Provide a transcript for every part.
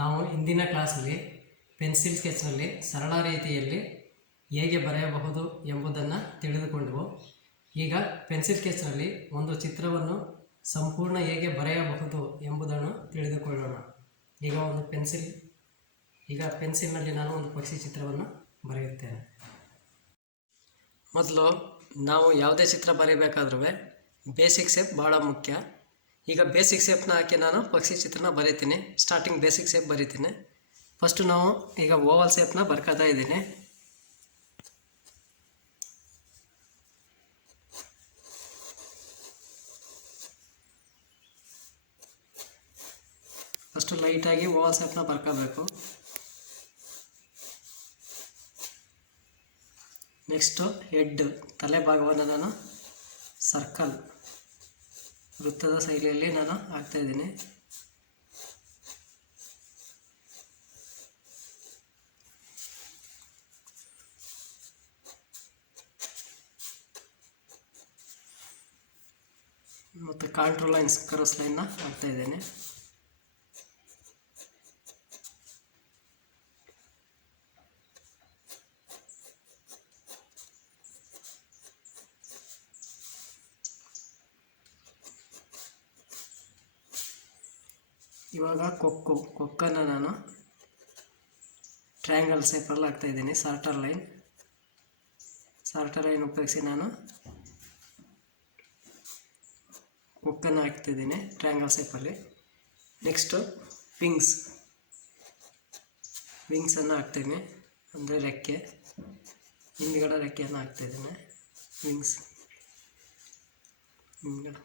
ನಾವು ಇಂದಿನ ಕ್ಲಾಸಲ್ಲಿ ಪೆನ್ಸಿಲ್ ಸ್ಕೆಚ್ನಲ್ಲಿ ಸರಳ ರೀತಿಯಲ್ಲಿ ಹೇಗೆ ಬರೆಯಬಹುದು ಎಂಬುದನ್ನು ತಿಳಿದುಕೊಂಡೆವು. ಈಗ ಪೆನ್ಸಿಲ್ ಸ್ಕೆಚ್ನಲ್ಲಿ ಒಂದು ಚಿತ್ರವನ್ನು ಸಂಪೂರ್ಣ ಹೇಗೆ ಬರೆಯಬಹುದು ಎಂಬುದನ್ನು ತಿಳಿದುಕೊಳ್ಳೋಣ. ಈಗ ಪೆನ್ಸಿಲ್ನಲ್ಲಿ ನಾನು ಒಂದು ಪಕ್ಷಿ ಚಿತ್ರವನ್ನು ಬರೆಯುತ್ತೇನೆ. ಮೊದಲು ನಾವು ಯಾವುದೇ ಚಿತ್ರ ಬರೆಯಬೇಕಾದ್ರೂ ಬೇಸಿಕ್ ಶೇಪ್ ಭಾಳ ಮುಖ್ಯ. ಈಗ ಬೇಸಿಕ್ ಶೇಪ್ನ ಹಾಕಿ ನಾನು ಪಕ್ಷಿ ಚಿತ್ರನ ಬರೀತೀನಿ. ಸ್ಟಾರ್ಟಿಂಗ್ ಬೇಸಿಕ್ ಶೇಪ್ ಬರೀತೀನಿ. ಫಸ್ಟು ನಾವು ಈಗ ಓವಲ್ ಶೇಪ್ನ ಬರ್ಕೋತಾ ಇದ್ದೀನಿ. ಫಸ್ಟು ಲೈಟಾಗಿ ಓವಲ್ ಶೇಪ್ನ ಬರ್ಕೋಬೇಕು. ನೆಕ್ಸ್ಟು ಹೆಡ್ ತಲೆ ಭಾಗವನ್ನು ನಾನು ಸರ್ಕಲ್ ವೃತ್ತದ ಶೈಲಿಯಲ್ಲಿ ನಾನು ಹಾಕ್ತಾಯಿದ್ದೀನಿ. ಮತ್ತು ಕಾಂಟ್ರೋಲ್ ಲೈನ್ಸ್ ಕರ್ವ್ಸ್ ಲೈನ್ನ ಹಾಕ್ತಾಯಿದ್ದೀನಿ. ಇವಾಗ ಕೊಕ್ಕನ್ನು ನಾನು ಟ್ರಯಾಂಗಲ್ ಶೇಪಲ್ಲಿ ಹಾಕ್ತಾಯಿದ್ದೀನಿ. ಸಾರ್ಟರ್ ಲೈನ್ ಉಪಯೋಗಿಸಿ ನಾನು ಕೊಕ್ಕನ್ನು ಹಾಕ್ತಿದ್ದೀನಿ ಟ್ರಯಾಂಗಲ್ ಶೇಪಲ್ಲಿ. ನೆಕ್ಸ್ಟು ವಿಂಗ್ಸನ್ನು ಹಾಕ್ತೀನಿ, ಅಂದರೆ ರೆಕ್ಕೆ, ಹಿಂದ್ಗಡೆ ರೆಕ್ಕೆಯನ್ನು ಹಾಕ್ತಾಯಿದ್ದೀನಿ. ವಿಂಗ್ಸ್ ಹಿಂದ್ಗಡೆ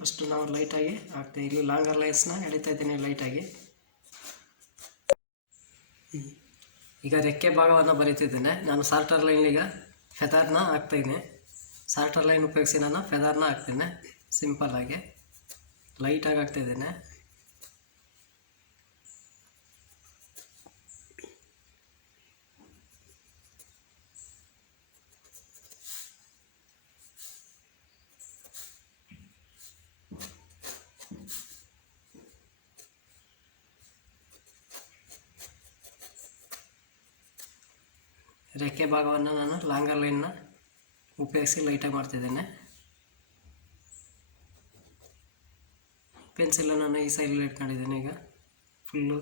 ಫಸ್ಟು ನಾವು ಲೈಟಾಗಿ ಹಾಕ್ತೀವಿ. ಇಲ್ಲಿ ಲಾಂಗರ್ ಲೈನ್ಸ್ನ ಎಳಿತಾ ಇದ್ದೀನಿ ಲೈಟಾಗಿ. ಈಗ ರೆಕ್ಕೆ ಭಾಗವನ್ನು ಬರೀತಿದ್ದೇನೆ. ನಾನು ಸಾರ್ಟರ್ ಲೈನ್ಗೆ ಫೆದರ್ನ ಹಾಕ್ತಾಯಿದ್ದೀನಿ. ಸಾರ್ಟರ್ ಲೈನ್ ಉಪಯೋಗಿಸಿ ನಾನು ಫೆದರ್ನ ಹಾಕ್ತೀನಿ. ಸಿಂಪಲ್ಲಾಗಿ ಲೈಟಾಗಿ ಹಾಕ್ತಾಯಿದ್ದೇನೆ. ರೆಕ್ಕೆ ಭಾಗವನ್ನು ನಾನು ಲಾಂಗರ್ ಲೈನ್ನ ಉಪಯೋಗಿಸಿ ಲೈಟಾಗಿ ಮಾಡ್ತಿದ್ದೇನೆ. ಪೆನ್ಸಿಲನ್ನು ನಾನು ಈ ಸೈಡಲ್ಲಿ ಇಟ್ಕೊಂಡಿದ್ದೀನಿ. ಈಗ ಫುಲ್ಲು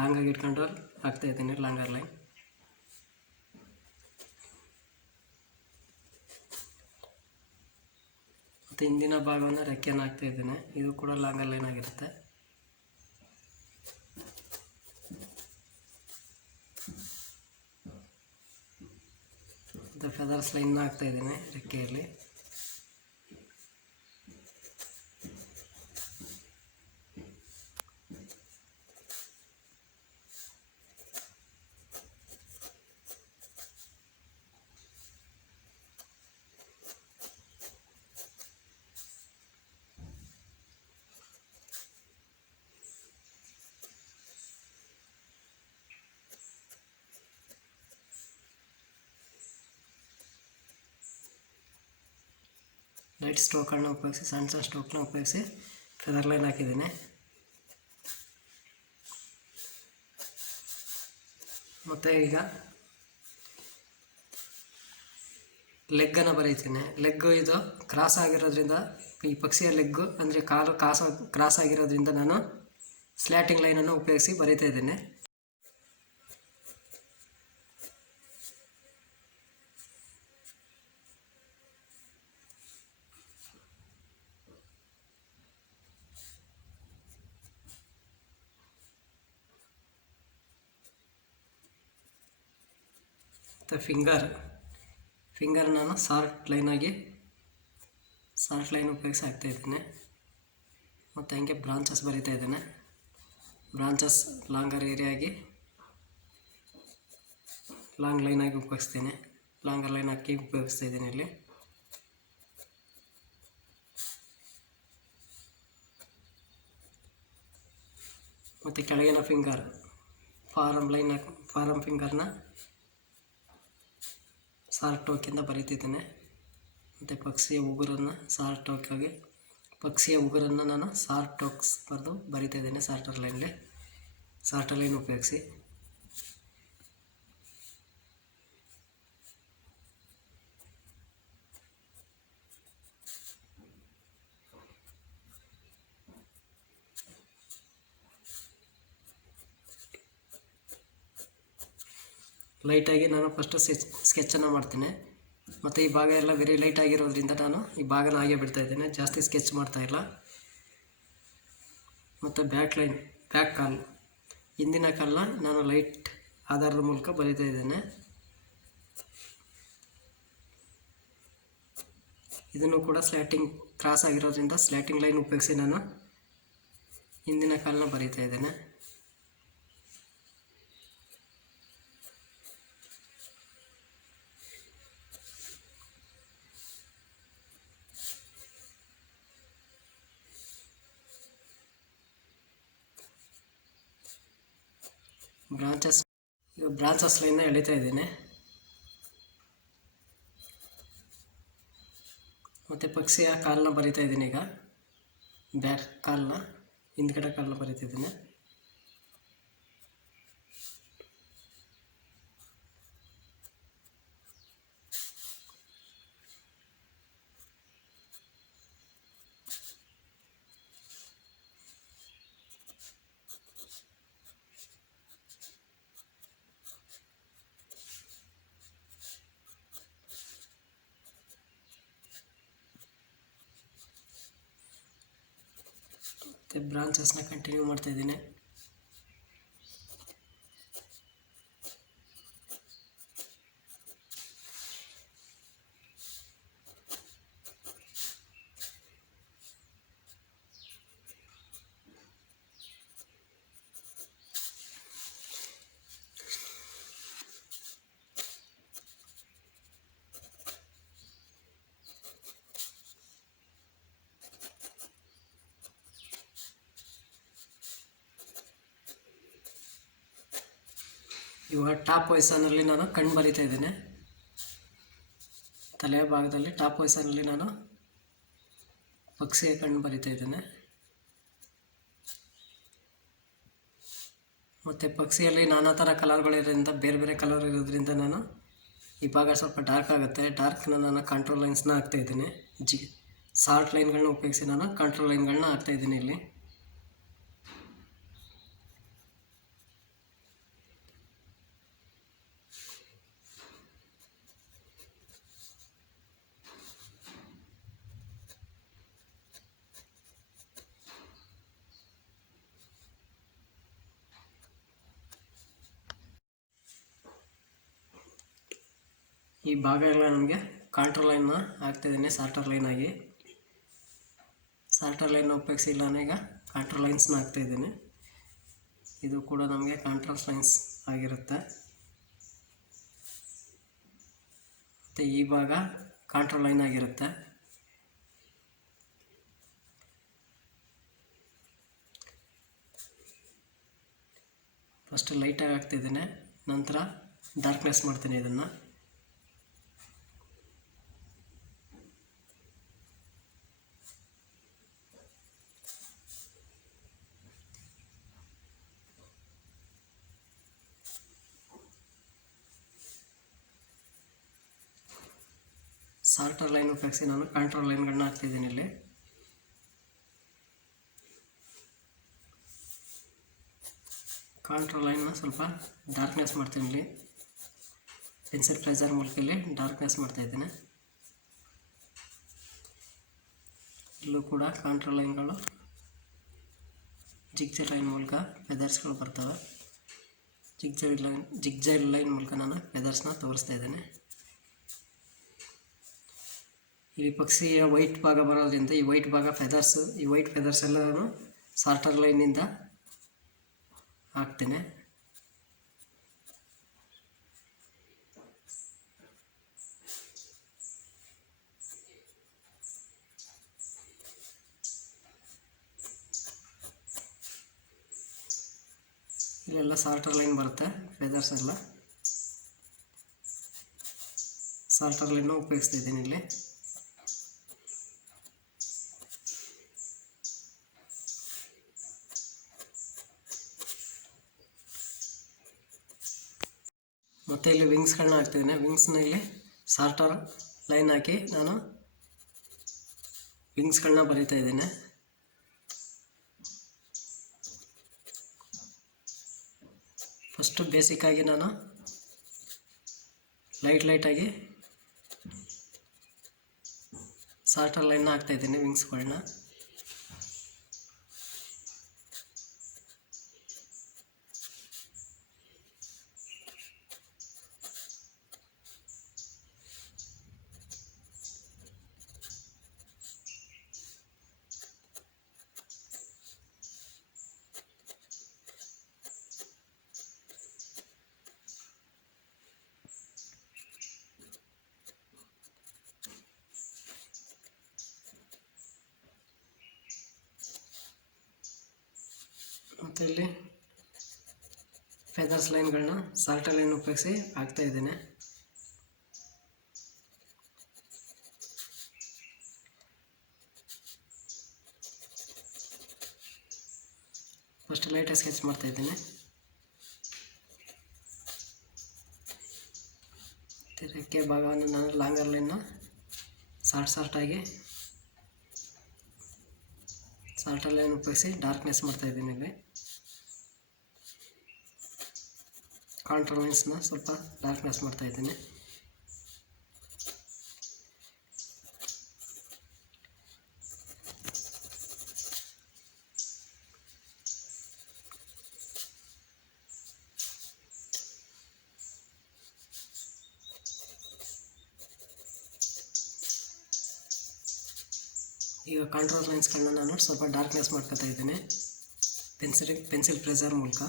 ಲಾಂಗಾಗಿ ಇಟ್ಕೊಂಡು ಹಾಕ್ತಾಯಿದ್ದೀನಿ ಲಾಂಗರ್ ಲೈನ್. ಮತ್ತು ಹಿಂದಿನ ಭಾಗವನ್ನು ರೆಕ್ಕೆಯನ್ನು ಹಾಕ್ತಾಯಿದ್ದೀನಿ. ಇದು ಕೂಡ ಲಾಂಗರ್ ಲೈನ್ ಆಗಿರುತ್ತೆ. ಮತ್ತು ಫೆದರ್ಸ್ ಲೈನ್ನ ಹಾಕ್ತಾಯಿದ್ದೀನಿ ರೆಕ್ಕೆಯಲ್ಲಿ. ಲೈಟ್ ಸ್ಟ್ರೋಕನ್ನು ಉಪಯೋಗಿಸಿ ಸಣ್ಣ ಸ್ಟ್ರೋಕ್ನ ಉಪಯೋಗಿಸಿ ಫೆದರ್ ಲೈನ್ ಹಾಕಿದ್ದೀನಿ. ಮತ್ತು ಈಗ ಲೆಗ್ಗನ್ನು ಬರೀತೀನಿ. ಲೆಗ್ಗು ಇದು ಕ್ರಾಸ್ ಆಗಿರೋದ್ರಿಂದ, ಈ ಪಕ್ಷಿಯ ಲೆಗ್ಗು ಅಂದರೆ ಕಾಲು ಕ್ರಾಸ್ ಆಗಿರೋದ್ರಿಂದ ನಾನು ಸ್ಲ್ಯಾಟಿಂಗ್ ಲೈನನ್ನು ಉಪಯೋಗಿಸಿ ಬರೀತಾ ಇದ್ದೀನಿ. ಮತ್ತು ಫಿಂಗರ್ ನಾನು ಸಾರ್ಟ್ ಲೈನ್ ಉಪಯೋಗಿಸಿ ಹಾಕ್ತಾಯಿದ್ದೀನಿ. ಮತ್ತು ಹಂಗೆ ಬ್ರಾಂಚಸ್ ಬರಿತಾ ಇದ್ದೇನೆ. ಬ್ರಾಂಚಸ್ ಲಾಂಗರ್ ಏರಿಯಾಗಿ ಲಾಂಗ್ ಲೈನಾಗಿ ಉಪಯೋಗಿಸ್ತೀನಿ. ಲಾಂಗರ್ ಲೈನ್ ಹಾಕಿ ಉಪಯೋಗಿಸ್ತಾ ಇದ್ದೀನಿ ಇಲ್ಲಿ. ಮತ್ತು ಕೆಳಗಿನ ಫಿಂಗರ್ ಫಾರಮ್ ಫಿಂಗರ್ನ ಸಾರ್ಟ್ ಟೋಕಿಂದ ಬರೀತಿದ್ದೇನೆ. ಮತ್ತು ಪಕ್ಷಿಯ ಉಗುರನ್ನು ಸಾರ್ಟ್ ಟೋಕಾಗಿ ಪಕ್ಷಿಯ ಉಗುರನ್ನು ನಾನು ಸಾರ್ಟ್ ಟೋಕ್ಸ್ ಬರಿತಾ ಇದ್ದೇನೆ ಸಾರ್ಟರ್ ಲೈನ್ ಉಪಯೋಗಿಸಿ. ಲೈಟಾಗಿ ನಾನು ಫಸ್ಟು ಸ್ಕೆಚ್ಚನ್ನು ಮಾಡ್ತೇನೆ. ಮತ್ತು ಈ ಭಾಗ ಎಲ್ಲ ವೆರಿ ಲೈಟ್ ಆಗಿರೋದ್ರಿಂದ ನಾನು ಈ ಭಾಗನ ಹಾಗೆ ಬಿಡ್ತಾ ಇದ್ದೇನೆ, ಜಾಸ್ತಿ ಸ್ಕೆಚ್ ಮಾಡ್ತಾಯಿಲ್ಲ. ಮತ್ತು ಬ್ಯಾಕ್ ಕಾಲ್ ಹಿಂದಿನ ಕಾಲನ್ನ ನಾನು ಲೈಟ್ ಆಧಾರದ ಮೂಲಕ ಬರಿತಾ ಇದ್ದೇನೆ. ಇದನ್ನು ಕೂಡ ಸ್ಲ್ಯಾಟಿಂಗ್ ಕ್ರಾಸ್ ಆಗಿರೋದ್ರಿಂದ ಸ್ಲ್ಯಾಟಿಂಗ್ ಲೈನ್ ಉಪಯೋಗಿಸಿ ನಾನು ಹಿಂದಿನ ಕಾಲನ್ನ ಬರಿತಾ ಇದ್ದೇನೆ. ಬ್ರಾಂಚಸ್ ಲೈನ್ನ ಎಳಿತಾ ಇದ್ದೇನೆ. ಮತ್ತು ಪಕ್ಷಿಯ ಕಾಲನ್ನ ಬರಿತಾ ಇದ್ದೀನಿ. ಈಗ ಬ್ಯಾಕ್ ಕಾಲನ್ನ ಹಿಂದ್ಗಡೆ ಕಾಲನ್ನ ಬರಿತಾ ಇದ್ದೀನಿ. ಮತ್ತು ಬ್ರಾಂಚಸ್ನ ಕಂಟಿನ್ಯೂ ಮಾಡ್ತಾ ಇದ್ದೀನಿ. ಇವಾಗ ಟಾಪ್ ಪೊಸಿಷನಲ್ಲಿ ನಾನು ಕಣ್ಣು ಬರಿತಾ ಇದ್ದೇನೆ. ತಲೆಯ ಭಾಗದಲ್ಲಿ ಟಾಪ್ ಪೊಸಿಷನಲ್ಲಿ ನಾನು ಪಕ್ಷಿಯ ಕಣ್ಣು ಬರಿತಾ ಇದ್ದೇನೆ. ಮತ್ತು ಪಕ್ಷಿಯಲ್ಲಿ ನಾನಾ ಥರ ಕಲರ್ಗಳಿರೋದ್ರಿಂದ ಬೇರೆ ಬೇರೆ ಕಲರ್ ಇರೋದ್ರಿಂದ ನಾನು ಈ ಭಾಗ ಸ್ವಲ್ಪ ಡಾರ್ಕ್ ಆಗುತ್ತೆ. ಡಾರ್ಕ್ನ ನಾನು ಕಂಟ್ರೋಲ್ ಲೈನ್ಸ್ನ ಹಾಕ್ತಾಯಿದ್ದೀನಿ. ಸಾಲ್ಟ್ ಲೈನ್ಗಳನ್ನ ಉಪಯೋಗಿಸಿ ನಾನು ಕಂಟ್ರೋಲ್ ಲೈನ್ಗಳನ್ನ ಹಾಕ್ತಾಯಿದ್ದೀನಿ ಇಲ್ಲಿ. ಈ ಭಾಗ ಎಲ್ಲ ನನಗೆ ಕಾಂಟ್ರೋಲ್ ಲೈನ್ನ ಹಾಕ್ತಾಯಿದ್ದೀನಿ ಸಾರ್ಟರ್ ಲೈನ್ ಆಗಿ. ಸಾರ್ಟರ್ ಲೈನ್ನ ಉಪಯೋಗಿಸಿ ನಾನೀಗ ಕಾಂಟ್ರೋಲ್ ಲೈನ್ಸ್ನ ಹಾಕ್ತಾಯಿದ್ದೀನಿ. ಇದು ಕೂಡ ನಮಗೆ ಕಾಂಟ್ರೋಲ್ ಲೈನ್ಸ್ ಆಗಿರುತ್ತೆ. ಮತ್ತು ಈ ಭಾಗ ಕಾಂಟ್ರೋಲ್ ಲೈನ್ ಆಗಿರುತ್ತೆ. ಫಸ್ಟ್ ಲೈಟಾಗಿ ಹಾಕ್ತಿದ್ದೇನೆ, ನಂತರ ಡಾರ್ಕ್ನೆಸ್ ಮಾಡ್ತೀನಿ ಇದನ್ನು. ಸಾರ್ಟರ್ ಲೈನ್ ಉಪಯೋಗಿಸಿ ನಾನು ಕಂಟ್ರೋಲ್ ಲೈನ್ಗಳನ್ನ ಹಾಕ್ತಿದ್ದೀನಿ ಇಲ್ಲಿ. ಕಂಟ್ರೋಲ್ ಲೈನ್ನ ಸ್ವಲ್ಪ ಡಾರ್ಕ್ನೆಸ್ ಮಾಡ್ತೀನಿ ಇಲ್ಲಿ. ಪೆನ್ಸಿಲ್ ಪ್ರೆಸರ್ ಮೂಲಕ ಇಲ್ಲಿ ಡಾರ್ಕ್ನೆಸ್ ಮಾಡ್ತಾಯಿದ್ದೀನಿ. ಇಲ್ಲೂ ಕೂಡ ಕಂಟ್ರೋಲ್ ಲೈನ್ಗಳು ಜಿಗ್ಜೆಡ್ ಲೈನ್ ಮೂಲಕ ಫೆದರ್ಸ್ಗಳು ಬರ್ತವೆ. ಜಿಗ್ಜೆಡ್ ಲೈನ್ ಮೂಲಕ ನಾನು ಫೆದರ್ಸ್ನ ತೋರಿಸ್ತಾ ಇದ್ದೇನೆ. ಇಲ್ಲಿ ಪಕ್ಷಿಯ ವೈಟ್ ಭಾಗ ಬರೋದ್ರಿಂದ ಈ ವೈಟ್ ಭಾಗ ಈ ವೈಟ್ ಫೆದರ್ಸ್ ಎಲ್ಲ ನಾನು ಸಾರ್ಟರ್ ಲೈನಿಂದ ಹಾಕ್ತೇನೆ. ಇಲ್ಲೆಲ್ಲ ಸಾಲ್ಟರ್ ಲೈನ್ ಬರುತ್ತೆ, ಫೆದರ್ಸ್ ಎಲ್ಲ ಸಾಲ್ಟರ್ ಲೈನ್ ಉಪಯೋಗಿಸ್ತಿದ್ದೀನಿ ಇಲ್ಲಿ. ಮತ್ತು ಇಲ್ಲಿ ವಿಂಗ್ಸ್ಗಳನ್ನ ಹಾಕ್ತಿದ್ದೀನಿ. ವಿಂಗ್ಸ್ನ ಇಲ್ಲಿ ಸಾಲ್ಟರ್ ಲೈನ್ ಹಾಕಿ ನಾನು ವಿಂಗ್ಸ್ಗಳನ್ನ ಬರಿತಾ ಇದ್ದೀನಿ. ಫಸ್ಟು ಬೇಸಿಕ್ಕಾಗಿ ನಾನು ಲೈಟಾಗಿ ಸಾಲ್ಟರ್ ಲೈನ್ನ ಹಾಕ್ತಾಯಿದ್ದೀನಿ ವಿಂಗ್ಸ್ಗಳನ್ನ. ಮತ್ತು ಇಲ್ಲಿ ಫೆದರ್ಸ್ ಲೈನ್ಗಳನ್ನ ಸಾಲ್ಟರ್ ಲೈನ್ ಉಪಯೋಗಿಸಿ ಹಾಕ್ತಾಯಿದ್ದೇನೆ. ಫಸ್ಟ್ ಲೈಟಾಗಿ ಸ್ಕೆಚ್ ಮಾಡ್ತಾಯಿದ್ದೀನಿ. ರೆಕ್ಕೆ ಭಾಗವನ್ನು ನಾನು ಲಾಂಗರ್ ಲೈನ್ನ ಸಾಲ್ಟಾಗಿ ಸಾಲ್ಟರ್ ಲೈನ್ ಉಪಯೋಗಿಸಿ ಡಾರ್ಕ್ನೆಸ್ ಮಾಡ್ತಾಯಿದ್ದೀನಿ. ಇಲ್ಲಿ ಕಾಂಟ್ರೋಲ್ ಲೈನ್ಸ್ನ ಸ್ವಲ್ಪ ಡಾರ್ಕ್ನೆಸ್ ಮಾಡ್ತಾಯಿದ್ದೀನಿ. ಈಗ ಕಾಂಟ್ರೋಲ್ ಲೈನ್ಸ್ಗಳನ್ನ ನಾನು ಸ್ವಲ್ಪ ಡಾರ್ಕ್ನೆಸ್ ಮಾಡ್ಕೊತಾ ಇದ್ದೀನಿ ಪೆನ್ಸಿಲ್ ಪ್ರೆಸರ್ ಮೂಲಕ.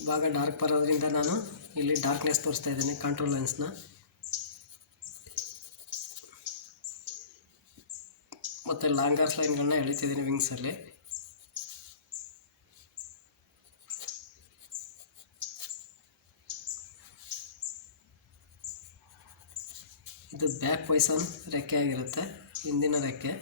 ಇವಾಗ ಡಾರ್ಕ್ ಬರೋದ್ರಿಂದ ನಾನು ಇಲ್ಲಿ ಡಾರ್ಕ್ನೆಸ್ ತೋರಿಸ್ತಾ ಇದ್ದೀನಿ ಕಾಂಟ್ರೋಲ್ ಲೈನ್ಸ್ನ. ಮತ್ತು ಲಾಂಗರ್ಸ್ ಲೈನ್ಗಳನ್ನ ಎಳಿತಿದ್ದೀನಿ ವಿಂಗ್ಸಲ್ಲಿ. ಇದು ಬ್ಯಾಕ್ ಪೈಸನ್ ರೆಕ್ಕೆ ಆಗಿರುತ್ತೆ, ಹಿಂದಿನ ರೆಕ್ಕೆ.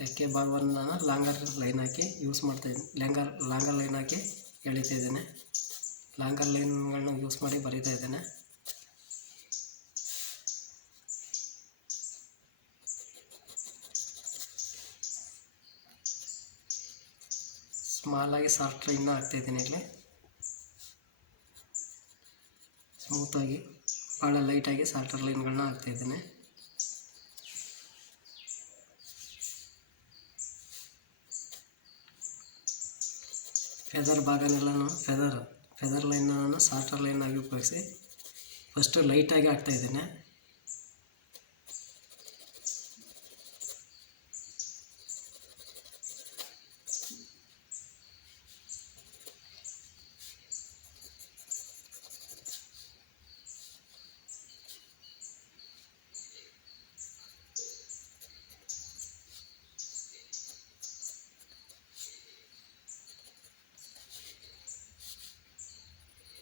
ರೆಕ್ಕೆ ಭಾಗವನ್ನು ನಾನು ಲಾಂಗರ್ ಲೈನ್ ಹಾಕಿ ಯೂಸ್ ಮಾಡ್ತಾಯಿದ್ದೀನಿ. ಲಾಂಗರ್ ಲೈನ್ ಹಾಕಿ ಎಳಿತಾ ಇದ್ದೇನೆ. ಲಾಂಗರ್ ಲೈನ್ಗಳನ್ನ ಯೂಸ್ ಮಾಡಿ ಬರಿತಾ ಇದ್ದೇನೆ. ಸ್ಮಾಲಾಗಿ ಸಾಫ್ಟ್ ಲೈನ್ನ ಹಾಕ್ತಾಯಿದ್ದೀನಿ. ಇಲ್ಲಿ ಸ್ಮೂತಾಗಿ ಭಾಳ ಲೈಟಾಗಿ ಸಾಲ್ಟರ್ ಲೈನ್ಗಳನ್ನ ಹಾಕ್ತಾಯಿದ್ದೀನಿ. ಫೆದರ್ ಭಾಗನೆಲ್ಲನೂ ಫೆದರ್ ಲೈನ್ನ ನಾನು ಸಾಲ್ಟರ್ ಲೈನ್ ಆಗಿ ಉಪಯೋಗಿಸಿ ಫಸ್ಟು ಲೈಟಾಗಿ ಹಾಕ್ತಾಯಿದ್ದೇನೆ.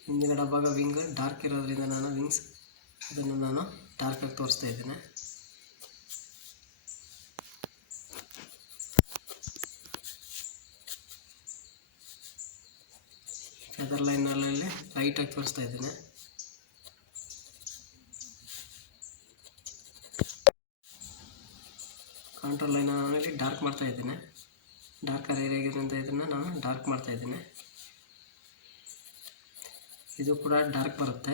ಹಿಂದಿನ ಭಾಗ ವಿಂಗ್ ಡಾರ್ಕ್ ಇರೋದ್ರಿಂದ ನಾನು ಇದನ್ನು ನಾನು ಡಾರ್ಕಾಗಿ ತೋರಿಸ್ತಾ ಇದ್ದೇನೆ. ಫೆದರ್ ಲೈನಲ್ಲಿ ಲೈಟಾಗಿ ತೋರಿಸ್ತಾ ಇದ್ದೇನೆ. ಕಾಂಟ್ರೋಲ್ ಲೈನ್ ನಾನಲ್ಲಿ ಡಾರ್ಕ್ ಮಾಡ್ತಾ ಇದ್ದೇನೆ. ಡಾರ್ಕ್ ಏರಿಯಾ ಆಗಿರೋದ್ರಿಂದ ಇದನ್ನು ನಾನು ಡಾರ್ಕ್ ಮಾಡ್ತಾ ಇದ್ದೇನೆ. ಇದು ಕೂಡ ಡಾರ್ಕ್ ಬರುತ್ತೆ.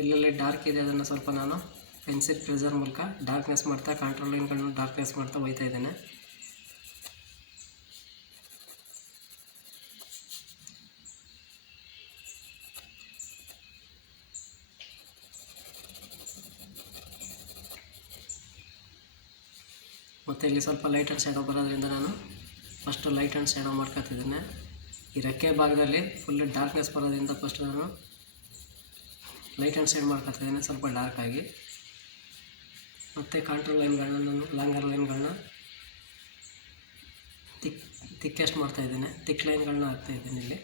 ಎಲ್ಲೆಲ್ಲಿ ಡಾರ್ಕ್ ಇದೆ ಅದನ್ನು ಸ್ವಲ್ಪ ನಾನು ಪೆನ್ಸಿಲ್ ಪ್ರೆಸರ್ ಮೂಲಕ ಡಾರ್ಕ್ನೆಸ್ ಮಾಡ್ತಾ ಕಾಂಟ್ರೋಲ್ ಲೈನ್ಗಳನ್ನು ಡಾರ್ಕ್ನೆಸ್ ಮಾಡ್ತಾ ಹೋಗ್ತಾ ಇದ್ದೇನೆ. ಮತ್ತು ಇಲ್ಲಿ ಸ್ವಲ್ಪ ಲೈಟ್ ಆ್ಯಂಡ್ ಶೇಡೋ ಬರೋದ್ರಿಂದ ನಾನು ಫಸ್ಟು ಲೈಟ್ ಆ್ಯಂಡ್ ಶೇಡೋ ಮಾಡ್ಕೊತಿದ್ದೇನೆ. ಈ ರೆಕ್ಕೆ ಭಾಗದಲ್ಲಿ ಫುಲ್ ಡಾರ್ಕ್ನೆಸ್ ಬರೋದ್ರಿಂದ ಫಸ್ಟ್ ನಾನು ಲೈಟ್ ಆ್ಯಂಡ್ ಶೇಡ್ ಮಾಡ್ಕೊತಿದ್ದೇನೆ ಸ್ವಲ್ಪ ಡಾರ್ಕಾಗಿ. ಮತ್ತು ಕಾಂಟ್ರೋಲ್ ಲೈನ್ಗಳನ್ನ ನಾನು ಲಾಂಗರ್ ಲೈನ್ಗಳನ್ನ ತಿಕ್ಕೆಸ್ಟ್ ಮಾಡ್ತಾಯಿದ್ದೇನೆ. ತಿಕ್ ಲೈನ್ಗಳನ್ನ ಹಾಕ್ತಾಯಿದ್ದೇನೆ ಇಲ್ಲಿ.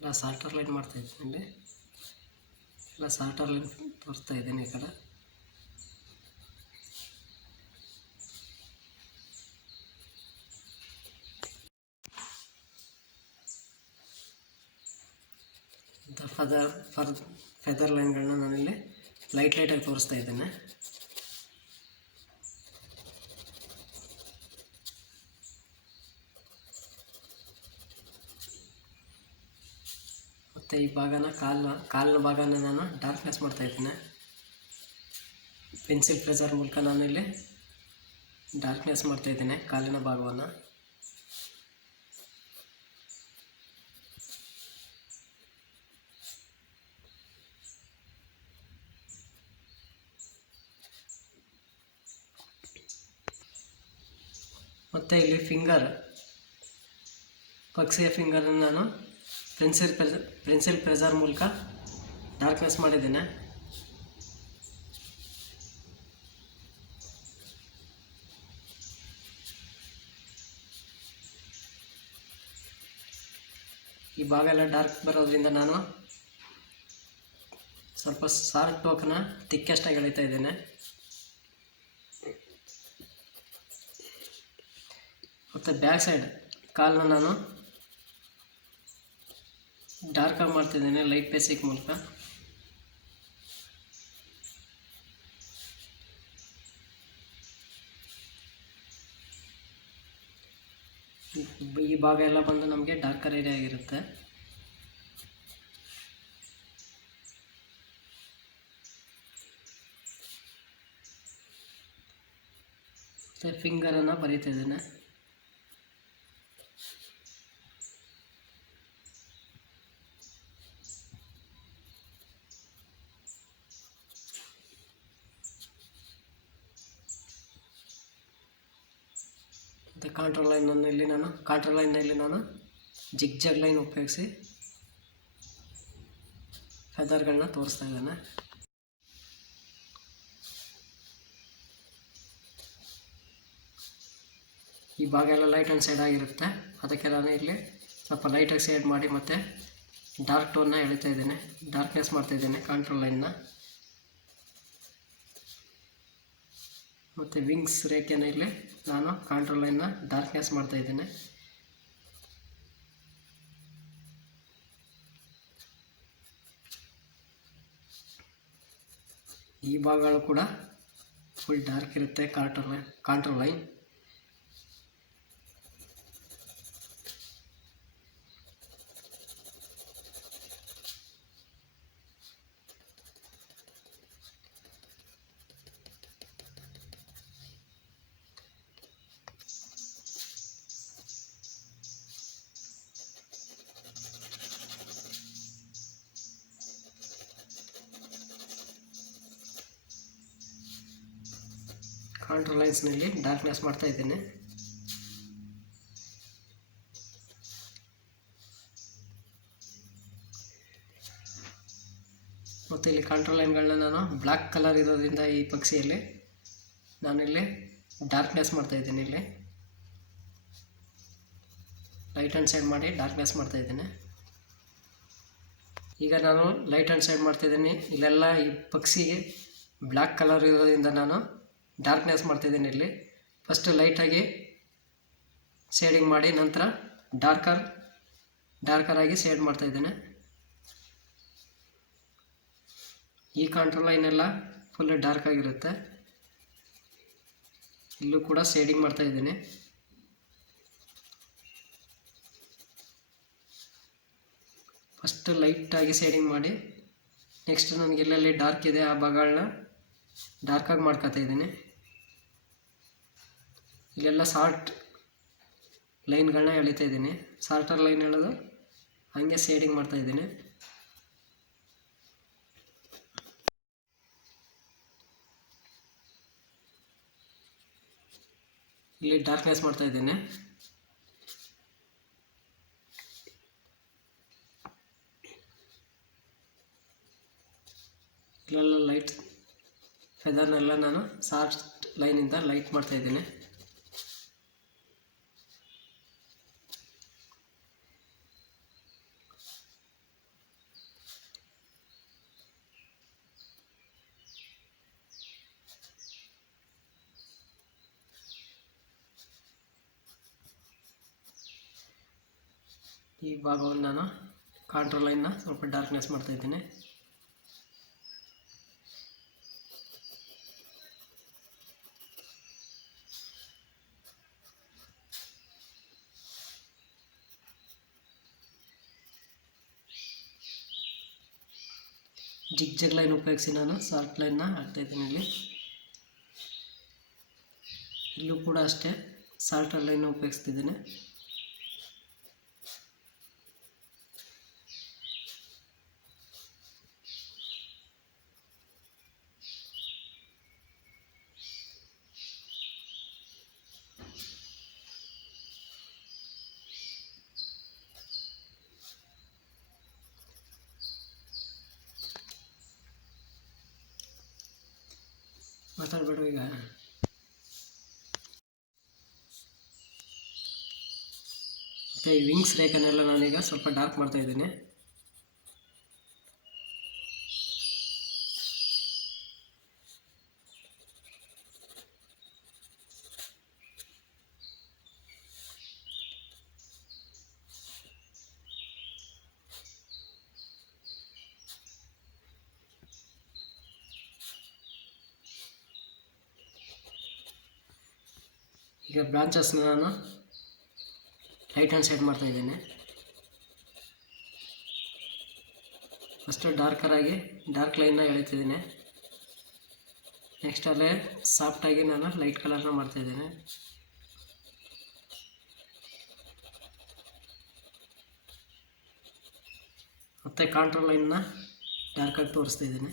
ಇಲ್ಲ ಸಾಲ್ಟರ್ ಲೈನ್ ಮಾಡ್ತಾಯಿದ್ದೀನಿ ಇಲ್ಲಿ. ಇಲ್ಲ ಸಾಲ್ಟರ್ ಲೈನ್ ತೋರಿಸ್ತಾ ಇದ್ದೀನಿ ಈ ಕಡೆ. ಫೆದರ್ ಲೈನ್ಗಳನ್ನ ನಾನಿಲ್ಲಿ ಲೈಟಾಗಿ ತೋರಿಸ್ತಾ ಇದ್ದೇನೆ. ಮತ್ತು ಈ ಭಾಗನ ಕಾಲಿನ ಭಾಗನ ನಾನು ಡಾರ್ಕ್ನೆಸ್ ಮಾಡ್ತಾಯಿದ್ದೇನೆ. ಪೆನ್ಸಿಲ್ ಪ್ರೆಸರ್ ಮೂಲಕ ನಾನಿಲ್ಲಿ ಡಾರ್ಕ್ನೆಸ್ ಮಾಡ್ತಾಯಿದ್ದೇನೆ ಕಾಲಿನ ಭಾಗವನ್ನು. ಮತ್ತು ಇಲ್ಲಿ ಪಕ್ಷಿಯ ಫಿಂಗರನ್ನು ನಾನು ಪೆನ್ಸಿಲ್ ಪ್ರೆಸರ್ ಮೂಲಕ ಡಾರ್ಕ್ನೆಸ್ ಮಾಡಿದ್ದೇನೆ. ಈ ಭಾಗ ಎಲ್ಲ ಡಾರ್ಕ್ ಬರೋದ್ರಿಂದ ನಾನು ಸ್ವಲ್ಪ ಶಾರ್ಪ್ ಟೋಕನ್ನ ತಿಕ್ಕೆಸ್ಟಾಗಿ ಎಳಿತಾ ಇದ್ದೇನೆ. ಮತ್ತು ಬ್ಯಾಕ್ ಸೈಡ್ ಕಾಲನ್ನ ನಾನು ಡಾರ್ಕಾಗಿ ಮಾಡ್ತಿದ್ದೇನೆ ಲೈಟ್ ಬೇಸಿಕ್ ಮೂಲಕ. ಈ ಭಾಗ ಎಲ್ಲ ಬಂದು ನಮಗೆ ಡಾರ್ಕರ್ ಏರಿಯಾ ಆಗಿರುತ್ತೆ. ಮತ್ತು ಫಿಂಗರನ್ನು ಬರೀತಿದ್ದೇನೆ. ಮತ್ತು ಕಾಂಟ್ರೋಲ್ ಲೈನ್ನಲ್ಲಿ ನಾನು ಜಿಗ್ ಲೈನ್ ಉಪಯೋಗಿಸಿ ಫೆದರ್ಗಳನ್ನ ತೋರಿಸ್ತಾ ಇದ್ದೇನೆ. ಈ ಭಾಗ ಎಲ್ಲ ಲೈಟ್ ಆ್ಯಂಡ್ ಶೇಡ್ ಆಗಿರುತ್ತೆ, ಅದಕ್ಕೆ ನಾನು ಇಲ್ಲಿ ಸ್ವಲ್ಪ ಲೈಟಾಗಿ ಶೇಡ್ ಮಾಡಿ ಮತ್ತು ಡಾರ್ಕ್ ಟೋನ್ನ ಎಳಿತಾ ಇದ್ದೇನೆ, ಡಾರ್ಕ್ನೆಸ್ ಮಾಡ್ತಾಯಿದ್ದೇನೆ ಕಾಂಟ್ರೋಲ್ ಲೈನ್ನ. ಮತ್ತು ವಿಂಗ್ಸ್ ರೇಖೆನ ಇಲ್ಲಿ ನಾನು ಕಾಂಟ್ರೋಲ್ ಲೈನ್ನ ಡಾರ್ಕ್ನೆಸ್ ಮಾಡ್ತಾಯಿದ್ದೇನೆ. ಈ ಭಾಗಗಳು ಕೂಡ ಫುಲ್ ಡಾರ್ಕ್ ಇರುತ್ತೆ ಕಾಂಟ್ರೋಲ್ ಲೈನ್. ಕಾಂಟ್ರೋಲ್ ಲೈನ್ಸ್ನಲ್ಲಿ ಡಾರ್ಕ್ನೆಸ್ ಮಾಡ್ತಾ ಇದ್ದೇನೆ. ಮತ್ತು ಇಲ್ಲಿ ಕಾಂಟ್ರೋಲ್ ಲೈನ್ಗಳನ್ನ ನಾನು ಬ್ಲ್ಯಾಕ್ ಕಲರ್ ಇರೋದ್ರಿಂದ ಈ ಪಕ್ಷಿಯಲ್ಲಿ ನಾನಿಲ್ಲಿ ಡಾರ್ಕ್ನೆಸ್ ಮಾಡ್ತಾಯಿದ್ದೇನೆ. ಇಲ್ಲಿ ಲೈಟ್ ಆ್ಯಂಡ್ ಶೇಡ್ ಮಾಡಿ ಡಾರ್ಕ್ನೆಸ್ ಮಾಡ್ತಾಯಿದ್ದೇನೆ. ಈಗ ನಾನು ಲೈಟ್ ಆ್ಯಂಡ್ ಶೇಡ್ ಮಾಡ್ತಾಯಿದ್ದೀನಿ. ಇಲ್ಲೆಲ್ಲ ಈ ಪಕ್ಷಿಗೆ ಬ್ಲ್ಯಾಕ್ ಕಲರ್ ಇರೋದ್ರಿಂದ ನಾನು ಡಾರ್ಕ್ನೆಸ್ ಮಾಡ್ತಿದ್ದೀನಿ. ಇಲ್ಲಿ ಫಸ್ಟ್ ಲೈಟಾಗಿ ಶೇಡಿಂಗ್ ಮಾಡಿ ನಂತರ ಡಾರ್ಕರಾಗಿ ಶೇಡ್ ಮಾಡ್ತಾಯಿದ್ದೇನೆ. ಈ ಕಾಂಟ್ರೋಲ್ ಲೈನೆಲ್ಲ ಫುಲ್ ಡಾರ್ಕ್ ಆಗಿರುತ್ತೆ. ಇಲ್ಲೂ ಕೂಡ ಶೇಡಿಂಗ್ ಮಾಡ್ತಾಯಿದ್ದೀನಿ. ಅಷ್ಟು ಲೈಟಾಗಿ ಶೇಡಿಂಗ್ ಮಾಡಿ ನೆಕ್ಸ್ಟ್ ನನಗೆ ಎಲ್ಲೆಲ್ಲಿ ಡಾರ್ಕ್ ಇದೆ ಆ ಭಾಗಗಳನ್ನ ಡಾರ್ಕಾಗಿ ಮಾಡ್ಕೊತಾ ಇದ್ದೀನಿ. ಇಲ್ಲೆಲ್ಲ ಸಾಲ್ಟ್ ಲೈನ್ಗಳನ್ನ ಎಳಿತಾ ಇದ್ದೀನಿ. ಸಾಲ್ಟರ್ ಲೈನ್ ಎಳೆದು ಹಾಗೆ ಶೇಡಿಂಗ್ ಮಾಡ್ತಾಯಿದ್ದೀನಿ. ಇಲ್ಲಿ ಡಾರ್ಕ್ನೆಸ್ ಮಾಡ್ತಾಯಿದ್ದೀನಿ. ಇಲ್ಲೆಲ್ಲ ಲೈಟ್ ಫೆದರ್ನೆಲ್ಲ ನಾನು ಸಾಫ್ಟ್ ಲೈನಿಂದ ಲೈಟ್ ಮಾಡ್ತಾಯಿದ್ದೀನಿ. ಈ ಭಾಗವನ್ನು ನಾನು ಕಾಂಟ್ರೋಲ್ ಲೈನ್ನ ಸ್ವಲ್ಪ ಡಾರ್ಕ್ನೆಸ್ ಮಾಡ್ತಾಯಿದ್ದೀನಿ. ಜಿಗ್ ಲೈನ್ ಉಪಯೋಗಿಸಿ ನಾನು ಸಾಲ್ಟ್ ಲೈನ್ನ ಹಾಕ್ತಾಯಿದ್ದೀನಿ. ಇಲ್ಲೂ ಕೂಡ ಅಷ್ಟೇ ಸಾಲ್ಟರ್ ಲೈನ್ ಉಪಯೋಗಿಸ್ತಿದ್ದೀನಿ. ಮಾತಾಡಬೇಡ ಈಗ. ಮತ್ತು ಈ ವಿಂಗ್ಸ್ ರೇಖನೆಲ್ಲ ನಾನೀಗ ಸ್ವಲ್ಪ ಡಾರ್ಕ್ ಮಾಡ್ತಾಯಿದ್ದೀನಿ. ಈಗ ಬ್ರಾಂಚಸ್ನ ನಾನು ಲೈಟ್ ಆ್ಯಂಡ್ ಶೇಡ್ ಮಾಡ್ತಾಯಿದ್ದೀನಿ. ಫಸ್ಟು ಡಾರ್ಕರಾಗಿ ಡಾರ್ಕ್ ಲೈನ್ನ ಎಳಿತಿದ್ದೀನಿ. ನೆಕ್ಸ್ಟ್ ಅಲ್ಲೇ ಸಾಫ್ಟಾಗಿ ನಾನು ಲೈಟ್ ಕಲರ್ನ ಮಾಡ್ತಾಯಿದ್ದೀನಿ. ಮತ್ತು ಕಾಂಟ್ರೋಲ್ ಲೈನ್ನ ಡಾರ್ಕಾಗಿ ತೋರಿಸ್ತಾಯಿದ್ದೀನಿ.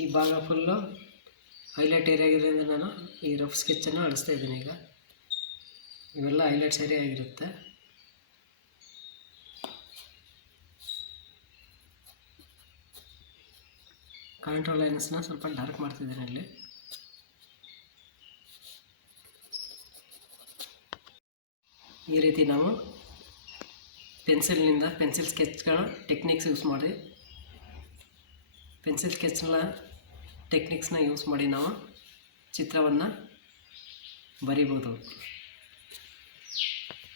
ಈ ಭಾಗ ಫುಲ್ಲು ಹೈಲೈಟ್ ಏರಿಯಾ ಆಗಿರೋದ್ರಿಂದ ನಾನು ಈ ರಫ್ ಸ್ಕೆಚ್ಚನ್ನು ಅಳಿಸ್ತಾ ಇದ್ದೀನಿ. ಈಗ ಇವೆಲ್ಲ ಹೈಲೈಟ್ಸ್ ಏರಿಯಾ ಆಗಿರುತ್ತೆ. ಕಾಂಟ್ರೋಲ್ ಲೈನ್ಸ್ನ ಸ್ವಲ್ಪ ಡಾರ್ಕ್ ಮಾಡ್ತಿದ್ದೀನಿ ಇಲ್ಲಿ. ಈ ರೀತಿ ನಾವು ಪೆನ್ಸಿಲ್ನಿಂದ ಪೆನ್ಸಿಲ್ ಸ್ಕೆಚ್ಗಳ ಟೆಕ್ನಿಕ್ಸ್ ಯೂಸ್ ಮಾಡಿ ಪೆನ್ಸಿಲ್ ಸ್ಕೆಚ್ನ ಟೆಕ್ನಿಕ್ಸ್ನ ಯೂಸ್ ಮಾಡಿ ನಾವು ಚಿತ್ರವನ್ನು ಬರಿಬೋದು.